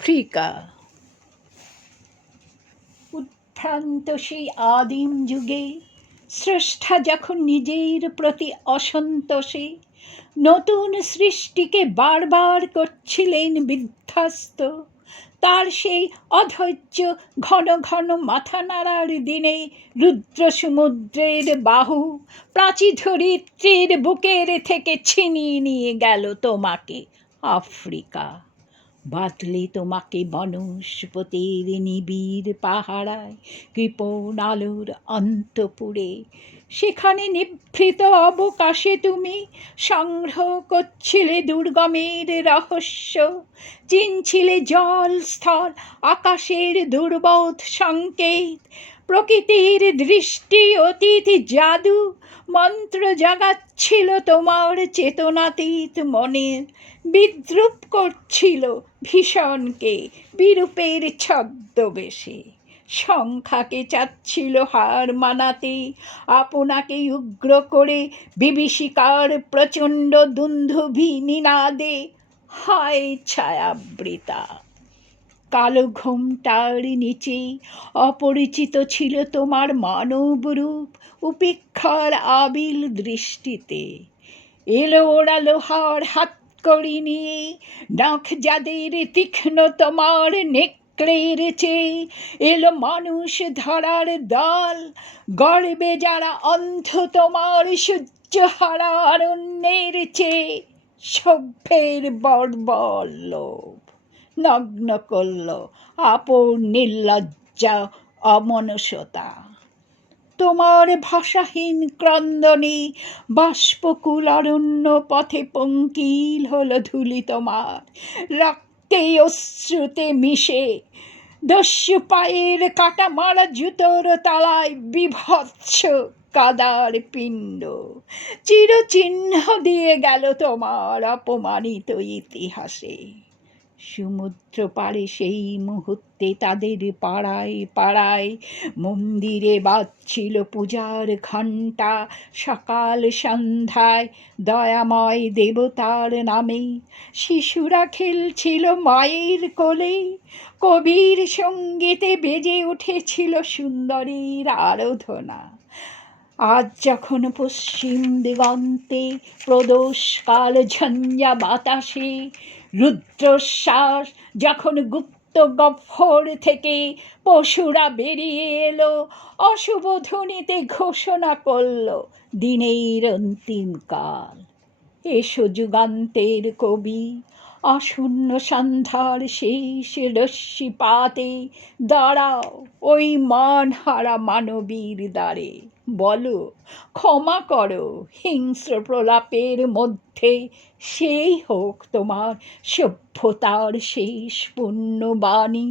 Africa. উদ্ভ্রান্ত সেই আদিম যুগে স্রষ্টা যখন নিজের প্রতি অসন্তোষে নতুন সৃষ্টিকে বারবার করছিলেন বিধ্বস্ত, তার সেই অধৈর্য ঘন ঘন মাথা নাড়ার দিনে রুদ্র সমুদ্রের বাহু প্রাচী ধরিত্রীর বুকের থেকে ছিনিয়ে নিয়ে গেল তোমাকে আফ্রিকা। বাঁধলে তোমাকে বনস্পতির নিবিড় পাহারায় কৃপণ আলোর অন্তপুরে, সেখানে নিভৃত অবকাশে তুমি সংগ্রহ করছিলে দুর্গমের রহস্য, চিনছিলে জল স্থল আকাশের দুর্বোধ সংকেত, প্রকৃতির দৃষ্টি অতীত জাদু মন্ত্র জাগাচ্ছিল তোমার চেতনাতীত মনের, বিদ্রুপ করছিল ভীষণকে বিরূপের ছদ্মবেশে, সংখ্যাকে চাচ্ছিল হার মানাতে, আপনাকে উগ্র করে বিভীষিকার প্রচণ্ড দুন্দুভি নিনাদে। হায় ছায়াবৃতা কালো ঘোমটার নিচে অপরিচিত ছিল তোমার মানব রূপ উপেক্ষার আবিল দৃষ্টিতে। এলো ওরা লোহার হাতকড়ি নিয়ে, নখ যাদের তীক্ষ্ণ তোমার নেকড়ের চেয়ে, এলো মানুষ ধরার দল, গর্বে যারা অন্ধ তোমার সূর্যহারা অরণ্যের চেয়ে, সভ্যের বর্বর লোভ নগ্ন করল আপন নির্লজ্জা অমনস্যতা। তোমার ভাষাহীন ক্রন্দনে বাষ্পকুল অরণ্য পথে পঙ্কিল হলো ধূলি তোমার, রক্তে অশ্রুতে মিশে দস্যু পায়ের কাটা মারা জুতোর তলায় বিভৎস কাদার পিণ্ড চিরচিহ্ন দিয়ে গেল তোমার অপমানিত ইতিহাসে। সমুদ্র পাড়ে সেই মুহূর্তে তাদের পাড়ায় পাড়ায় মন্দিরে বাজছিল পূজার ঘণ্টা, সকাল সন্ধ্যায় দয়াময় দেবতার নামে শিশুরা খেলছিল মায়ের কোলে, কবির সঙ্গীতে বেজে উঠেছিল সুন্দরীর আরাধনা। আজ যখন পশ্চিম দিগন্তে প্রদোষকাল ঝঞ্ঝা বাতাসে রুদ্রশ্বাস যখন গুপ্ত গহ্বর থেকে পশুরা বেরিয়ে এলো, অশুভ ধ্বনিতে ঘোষণা করল দিনের অন্তিমকাল। এসো যুগান্তের কবি, আসন্ন সন্ধ্যার শেষ রশ্মিপাতে দাঁড়াও ওই মানহারা মানবীর দ্বারে, বলো ক্ষমা করো হিংস্র প্রলাপের মধ্যে, সেই হোক তোমার সভ্যতার শেষ পুণ্যবাণী।